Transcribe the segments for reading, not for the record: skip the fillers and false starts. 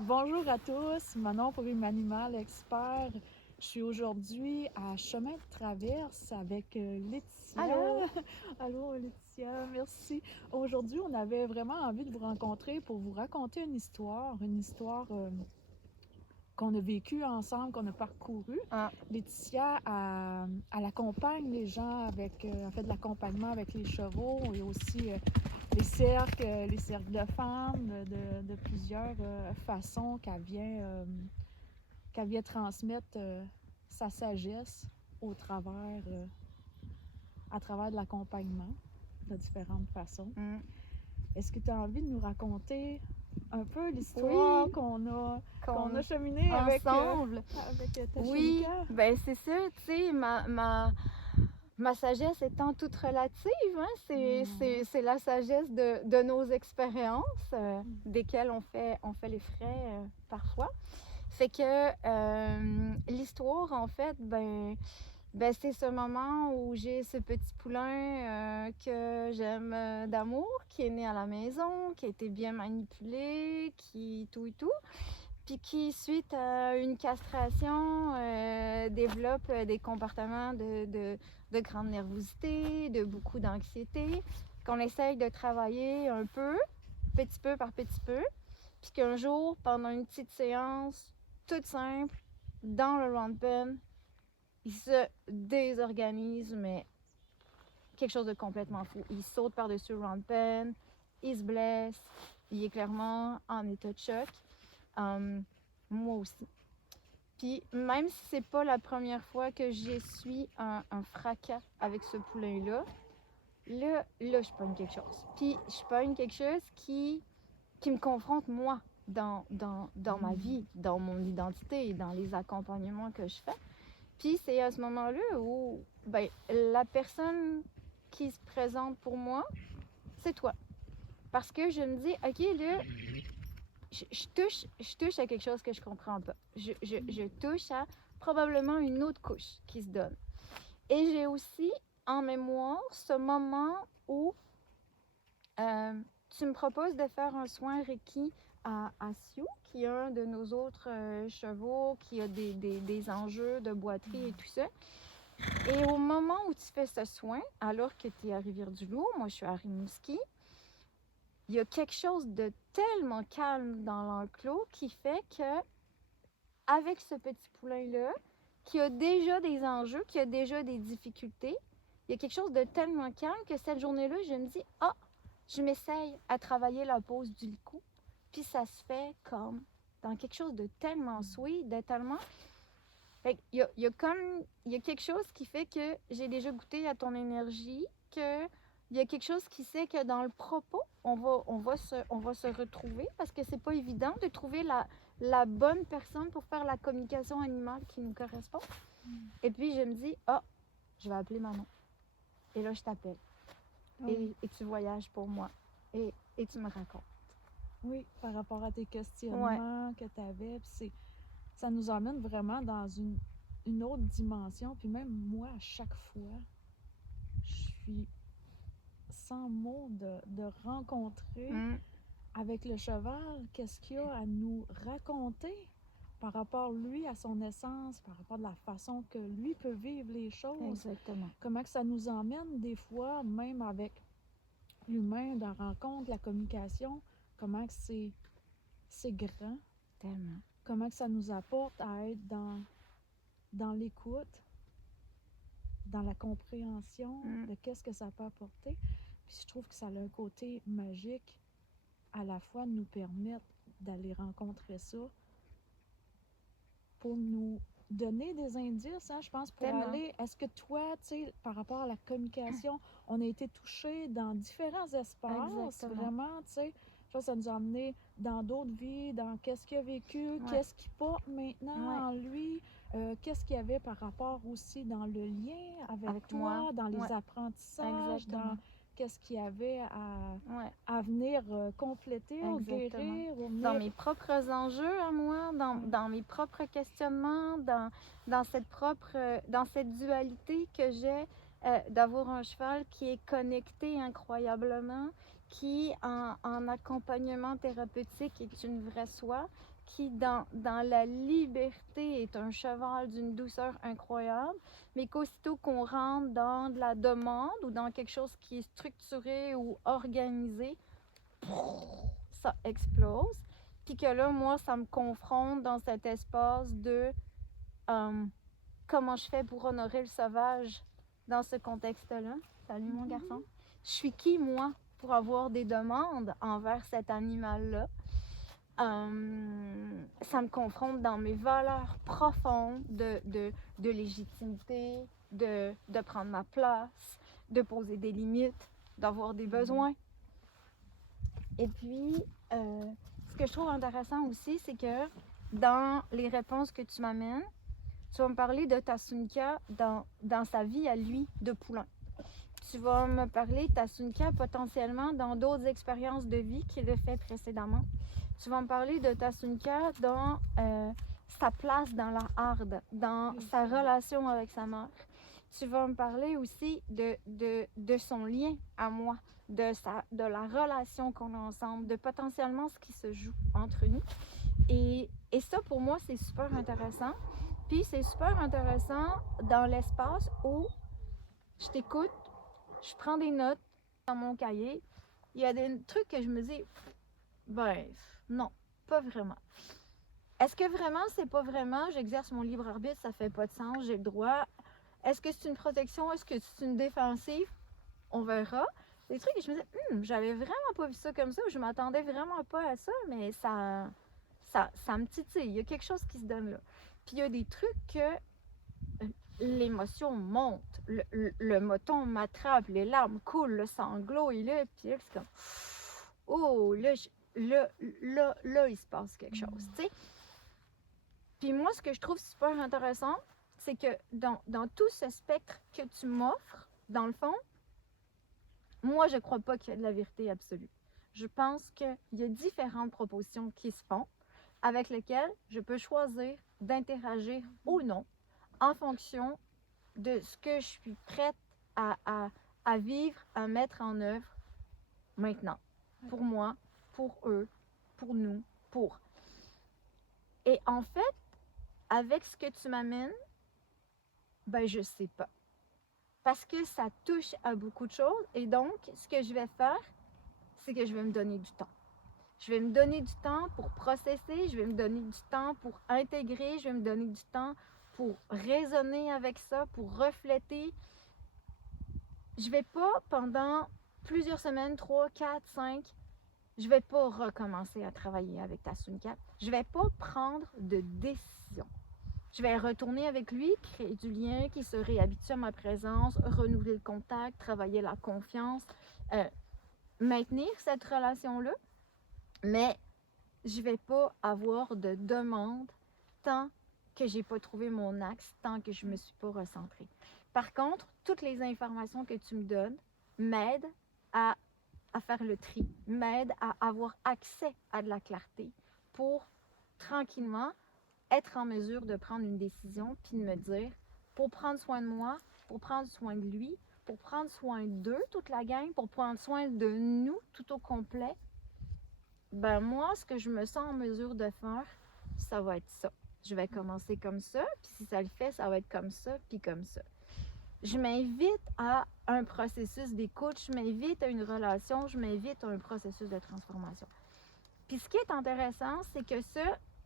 Bonjour à tous, mon nom pour Humain Animal Expert. Je suis aujourd'hui à Chemin de Traverse avec Laetitia. Allô? Allô Laetitia, merci. Aujourd'hui, on avait vraiment envie de vous rencontrer pour vous raconter une histoire qu'on a vécue ensemble, qu'on a parcourue. Ah, Laetitia, elle accompagne les gens avec, elle fait de l'accompagnement avec les chevaux et aussi les cercles de femmes de plusieurs façons qu'elle vient transmettre sa sagesse au travers, à travers de l'accompagnement de différentes façons. mm. Est-ce que tu as envie de nous raconter un peu l'histoire Oui, qu'on a qu'on cheminé ensemble. avec Oui, Tachemika? ben c'est ça, tu sais, ma sagesse étant toute relative, hein, c'est la sagesse de nos expériences, desquelles on fait les frais parfois. Fait que l'histoire, en fait, ben c'est ce moment où j'ai ce petit poulain que j'aime d'amour, qui est né à la maison, qui a été bien manipulé, qui tout et tout, puis qui, suite à une castration, développe des comportements de grande nervosité, de beaucoup d'anxiété, qu'on essaye de travailler un peu, petit peu par petit peu, puis qu'un jour, pendant une petite séance toute simple, dans le round pen, il se désorganise, mais quelque chose de complètement fou. Il saute par-dessus le round pen, il se blesse, il est clairement en état de choc. Moi aussi. Puis même si c'est pas la première fois que j'essuie un fracas avec ce poulain-là, là, je pogne quelque chose. Puis je pogne quelque chose qui me confronte, moi, dans ma vie, dans mon identité, dans les accompagnements que je fais. Puis c'est à ce moment-là où ben, la personne qui se présente pour moi, c'est toi. Parce que je me dis, OK, là, je touche à quelque chose que je comprends pas. Je touche à probablement une autre couche qui se donne. Et j'ai aussi en mémoire ce moment où tu me proposes de faire un soin Reiki à Sioux, qui est un de nos autres chevaux, qui a des enjeux de boiterie et tout ça. Et au moment où tu fais ce soin, alors que tu es à Rivière-du-Loup, moi je suis à Rimouski, il y a quelque chose de tellement calme dans l'enclos qui fait que, avec ce petit poulain-là, qui a déjà des enjeux, qui a déjà des difficultés, il y a quelque chose de tellement calme que cette journée-là, je me dis, ah, je m'essaye à travailler la pose du cou, puis ça se fait comme dans quelque chose de tellement sweet, de tellement... Fait qu'il y a comme, il y a quelque chose qui fait que j'ai déjà goûté à ton énergie, que il y a quelque chose qui sait que dans le propos, on va se retrouver parce que c'est pas évident de trouver la bonne personne pour faire la communication animale qui nous correspond. Et puis je me dis, ah, je vais appeler Manon. Et là, je t'appelle. Oui. Et tu voyages pour moi. Et tu me racontes. Oui, par rapport à tes Ouais, questionnements que tu avais, ça nous emmène vraiment dans une autre dimension. Puis même moi, à chaque fois, je suis sans mots de rencontrer mm, avec le cheval qu'est-ce qu'il y a à nous raconter par rapport, lui, à son essence, par rapport à la façon que lui peut vivre les choses. exactement. Comment que ça nous emmène des fois, même avec l'humain, dans la rencontre, la communication, comment que c'est grand, Tellement. comment que ça nous apporte à être dans l'écoute, dans la compréhension Mm. de qu'est-ce que ça peut apporter. Puis je trouve que ça a un côté magique à la fois de nous permettre d'aller rencontrer ça pour nous donner des indices, hein, je pense, pour Tellement. aller... Est-ce que toi, tu sais, par rapport à la communication, on a été touchés dans différents espaces, Exactement. vraiment, tu sais, je pense que ça nous a amené dans d'autres vies, dans qu'est-ce qu'il a vécu, Ouais. qu'est-ce qu'il porte Ouais. maintenant en lui, qu'est-ce qu'il y avait par rapport aussi dans le lien avec Avec moi. toi, dans Ouais. les apprentissages, dans Exactement. qu'est-ce qu'il y avait Ouais. à venir compléter ou Exactement. guérir ou Dans venir... mes propres enjeux à moi, Ouais. dans mes propres questionnements, dans cette dualité que j'ai d'avoir un cheval qui est connecté incroyablement, qui, en accompagnement thérapeutique, est une vraie soi, qui, dans la liberté, est un cheval d'une douceur incroyable, mais qu'aussitôt qu'on rentre dans de la demande ou dans quelque chose qui est structuré ou organisé, ça explose. Puis que là, moi, ça me confronte dans cet espace de comment je fais pour honorer le sauvage dans ce contexte-là. Salut mon garçon. Je suis qui, moi, pour avoir des demandes envers cet animal-là? Ça me confronte dans mes valeurs profondes de légitimité, de prendre ma place, de poser des limites, d'avoir des besoins. Et puis, ce que je trouve intéressant aussi, c'est que dans les réponses que tu m'amènes, tu vas me parler de Tasunia dans sa vie à lui de poulain. Tu vas me parler de Tasunia potentiellement dans d'autres expériences de vie qu'il a fait précédemment. Tu vas me parler de Tasunia dans sa place dans la harde, dans sa relation avec sa mère. Tu vas me parler aussi de son lien à moi, de la relation qu'on a ensemble, de potentiellement ce qui se joue entre nous. Et ça, pour moi, c'est super intéressant. Puis c'est super intéressant dans l'espace où je t'écoute, je prends des notes dans mon cahier. Il y a des trucs que je me dis, ben non, pas vraiment. Est-ce que vraiment, c'est pas vraiment, j'exerce mon libre arbitre, ça fait pas de sens, j'ai le droit. Est-ce que c'est une protection, est-ce que c'est une défensive? On verra. Des trucs que je me dis, j'avais vraiment pas vu ça comme ça, je m'attendais vraiment pas à ça, mais ça me titille, il y a quelque chose qui se donne là. Puis il y a des trucs que l'émotion monte, le moton m'attrape, les larmes coulent, le sanglot est là, puis là, c'est comme, oh, là, il se passe quelque chose, tu sais. Puis moi, ce que je trouve super intéressant, c'est que dans tout ce spectre que tu m'offres, dans le fond, moi, je crois pas qu'il y a de la vérité absolue. Je pense qu'il y a différentes propositions qui se font, avec lesquelles je peux choisir d'interagir ou non en fonction de ce que je suis prête à vivre, à mettre en œuvre maintenant. Pour moi, pour eux, pour nous, pour. Et en fait, avec ce que tu m'amènes, ben je sais pas. Parce que ça touche à beaucoup de choses et donc, ce que je vais faire, c'est que je vais me donner du temps. Je vais me donner du temps pour processer, je vais me donner du temps pour intégrer, je vais me donner du temps pour raisonner avec ça, pour refléter. Je vais pas pendant plusieurs semaines, 3, 4, 5, je vais pas recommencer à travailler avec Tasunia. Je vais pas prendre de décision. Je vais retourner avec lui, créer du lien, qu'il se réhabitue à ma présence, renouveler le contact, travailler la confiance, maintenir cette relation-là. Mais je ne vais pas avoir de demande tant que je n'ai pas trouvé mon axe, tant que je ne me suis pas recentrée. Par contre, toutes les informations que tu me donnes m'aident à faire le tri, m'aident à avoir accès à de la clarté pour tranquillement être en mesure de prendre une décision puis de me dire, pour prendre soin de moi, pour prendre soin de lui, pour prendre soin d'eux, toute la gang, pour prendre soin de nous tout au complet, ben moi, ce que je me sens en mesure de faire, ça va être ça. Je vais commencer comme ça, puis si ça le fait, ça va être comme ça, puis comme ça. Je m'invite à un processus d'écoute, je m'invite à une relation, je m'invite à un processus de transformation. Puis ce qui est intéressant, c'est que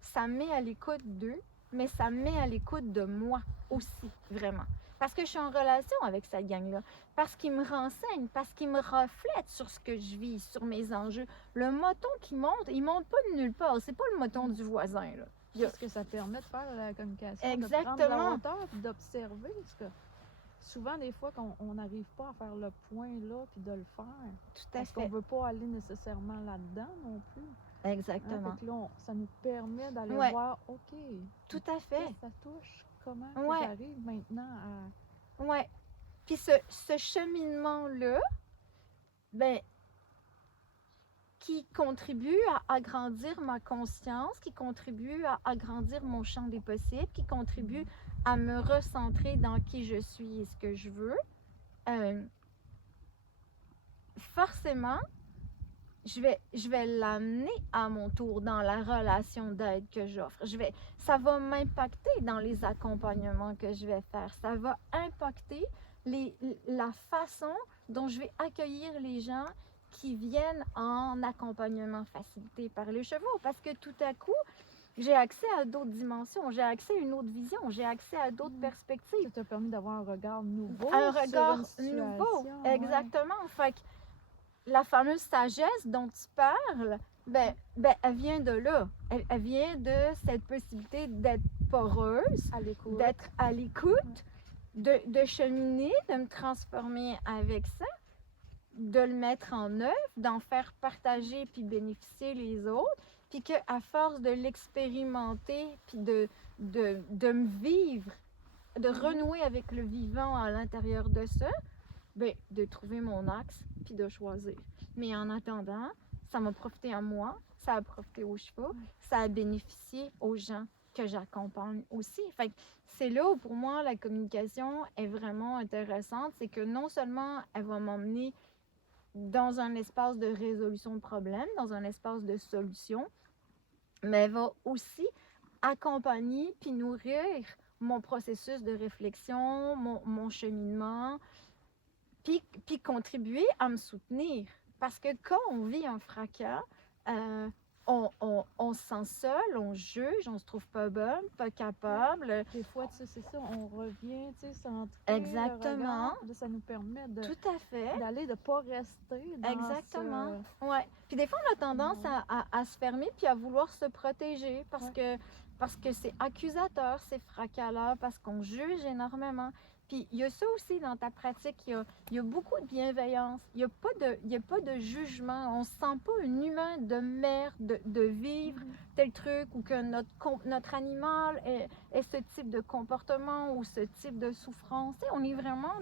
ça me met à l'écoute d'eux, mais ça me met à l'écoute de moi aussi, vraiment. Parce que je suis en relation avec cette gang-là, parce qu'ils me renseignent, parce qu'ils me reflètent sur ce que je vis, sur mes enjeux. Le moton qui monte, il monte pas de nulle part, c'est pas le moton du voisin, là. Parce que ça permet de faire la communication, exactement, de prendre la hauteur, puis d'observer. Parce que souvent, des fois, on n'arrive pas à faire le point là, puis de le faire. Tout à parce fait. qu'on veut pas aller nécessairement là-dedans non plus. Exactement. Fait que là, ça nous permet d'aller voir, OK. Tout à fait. Ça touche. Comment j'arrive maintenant à... Ouais. Puis ce cheminement-là, ben, qui contribue à agrandir ma conscience, qui contribue à agrandir mon champ des possibles, qui contribue à me recentrer dans qui je suis et ce que je veux, forcément, je vais l'amener à mon tour dans la relation d'aide que j'offre. Ça va m'impacter dans les accompagnements que je vais faire. Ça va impacter la façon dont je vais accueillir les gens qui viennent en accompagnement facilité par les chevaux. Parce que tout à coup, j'ai accès à d'autres dimensions, j'ai accès à une autre vision, j'ai accès à d'autres perspectives. Ça t'a permis d'avoir un regard nouveau Un sur regard une situation, nouveau, ouais. exactement. Fait que la fameuse sagesse dont tu parles, elle vient de là. Elle vient de cette possibilité d'être poreuse, À l'écoute. d'être à l'écoute, de cheminer, de me transformer avec ça, de le mettre en œuvre, d'en faire partager puis bénéficier les autres, puis qu'à force de l'expérimenter puis de me vivre, de renouer avec le vivant à l'intérieur de ça, de trouver mon axe puis de choisir. Mais en attendant, ça m'a profité à moi, ça a profité aux chevaux, ça a bénéficié aux gens que j'accompagne aussi. Fait que c'est là où pour moi la communication est vraiment intéressante, c'est que non seulement elle va m'emmener dans un espace de résolution de problèmes, dans un espace de solution, mais elle va aussi accompagner puis nourrir mon processus de réflexion, mon cheminement, puis contribuer à me soutenir. Parce que quand on vit un fracas, on se sent seul, on juge, on se trouve pas bonne, pas capable. Des fois, tu sais, c'est ça, on revient, tu sais, centrer Exactement. le regard, ça nous permet Tout à fait. d'aller, de pas rester dans Exactement. ce... Ouais. Puis des fois, on a tendance à se fermer puis à vouloir se protéger parce que c'est accusateur, ces fracas-là, parce qu'on juge énormément. Puis il y a ça aussi dans ta pratique, il y a beaucoup de bienveillance, il n'y a pas de jugement, on ne se sent pas un humain de merde de vivre tel truc ou que notre animal ait ce type de comportement ou ce type de souffrance. Tu sais, on est vraiment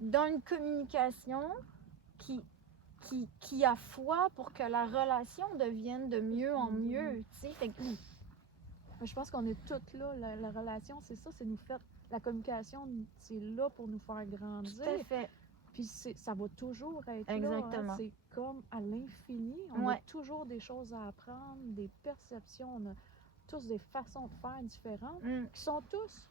dans une communication qui a foi pour que la relation devienne de mieux en mieux. Tu sais. Fait que, je pense qu'on est toutes là, la relation, c'est ça, c'est nous faire... La communication, c'est là pour nous faire grandir. Tout à fait. Puis ça va toujours être exactement. là. Hein? C'est comme à l'infini. On a toujours des choses à apprendre, des perceptions. On a tous des façons de faire différentes qui sont tous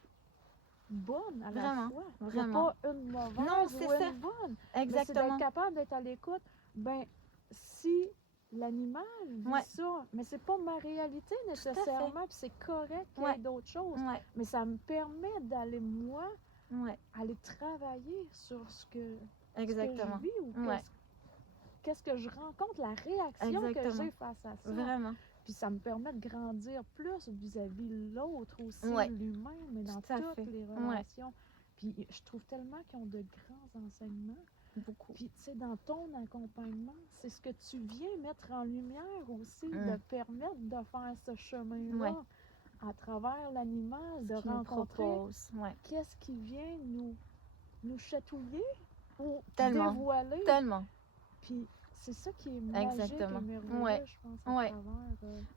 bonnes à la fois. Il n'y a pas une mauvaise ou une bonne. Exactement. C'est d'être capable d'être à l'écoute. Ben, si l'animal vit ça, mais c'est pas ma réalité nécessairement, puis c'est correct qu'il y ait d'autres choses. Mais ça me permet d'aller, moi, aller travailler sur ce que je vis ou qu'est-ce que je rencontre, la réaction que j'ai face à ça. Vraiment. Puis ça me permet de grandir plus vis-à-vis de l'autre aussi, l'humain, mais dans toutes les relations. Puis je trouve tellement qu'ils ont de grands enseignements. Beaucoup. Puis, tu sais, dans ton accompagnement, c'est ce que tu viens mettre en lumière aussi, de permettre de faire ce chemin-là à travers l'animal, de rencontrer qu'est-ce qui vient nous chatouiller ou dévoiler. Tellement. Puis, c'est ça qui est magique et merveilleux, je pense, à travers...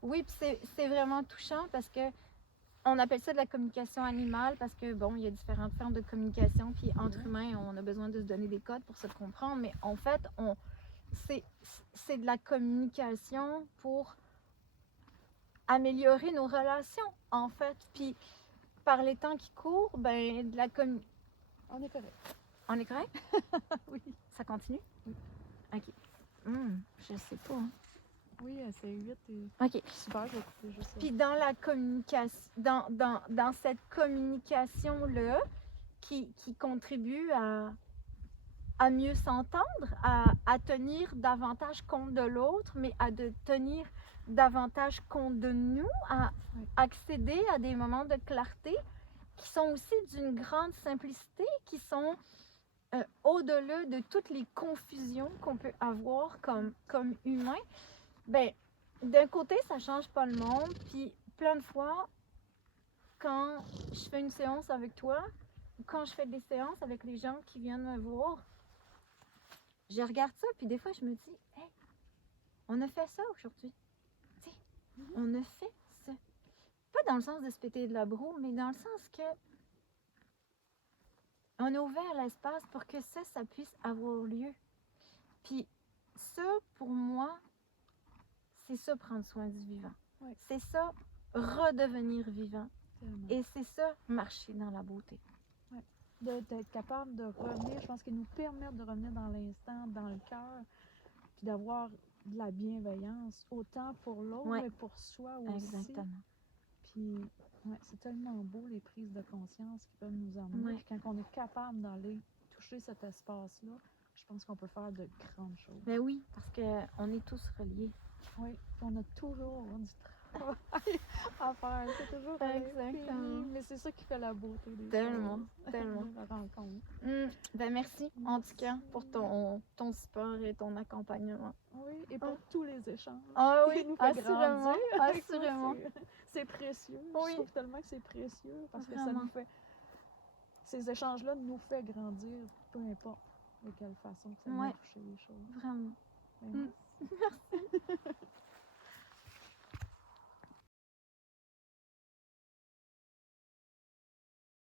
Oui, puis c'est vraiment touchant parce que on appelle ça de la communication animale parce que, bon, il y a différentes formes de communication, puis entre humains, on a besoin de se donner des codes pour se comprendre, mais en fait, c'est de la communication pour améliorer nos relations, en fait. Puis, par les temps qui courent, ben, de la communication... On est correct. On est correct? Oui. Ça continue? Oui. OK. Je sais pas, hein. Oui, c'est 8 et... OK. Super, je vais couper juste ça. Puis dans la communication, dans cette communication-là, qui contribue à mieux s'entendre, à tenir davantage compte de l'autre, mais à tenir davantage compte de nous, à accéder à des moments de clarté qui sont aussi d'une grande simplicité, qui sont au-delà de toutes les confusions qu'on peut avoir comme humain. Ben, d'un côté, ça change pas le monde, puis plein de fois, quand je fais une séance avec toi, ou quand je fais des séances avec les gens qui viennent me voir, je regarde ça, puis des fois, je me dis, hey, on a fait ça aujourd'hui. Tu sais, on a fait ça. Pas dans le sens de se péter de la broue, mais dans le sens que on a ouvert l'espace pour que ça puisse avoir lieu. Puis ça, pour moi, c'est ça, prendre soin du vivant. Ouais. C'est ça, redevenir vivant. Tellement. Et c'est ça, marcher dans la beauté. D'être capable de revenir, je pense qu'il nous permet de revenir dans l'instant, dans le cœur, puis d'avoir de la bienveillance, autant pour l'autre, Ouais. mais pour soi aussi. Exactement. Puis, ouais, c'est tellement beau les prises de conscience qui peuvent nous emmener. Ouais. Puis quand on est capable d'aller toucher cet espace-là, je pense qu'on peut faire de grandes choses. Ben oui, parce qu'on est tous reliés. Oui, puis on a toujours du travail à faire. C'est toujours Exactement. infini, mais c'est ça qui fait la beauté des Tellement, choses. tellement. La rencontre. Ben merci, en tout cas, Merci. pour ton support et ton accompagnement. Oui, et pour tous les échanges. Ah qui oui, nous fait assurément, grandir. assurément. C'est précieux. Oui. Je trouve tellement que c'est précieux parce que ça Vraiment. nous fait. Ces échanges-là nous fait grandir, peu importe de quelle façon que ça Ouais. nous touche les choses. Vraiment. Ben, Merci.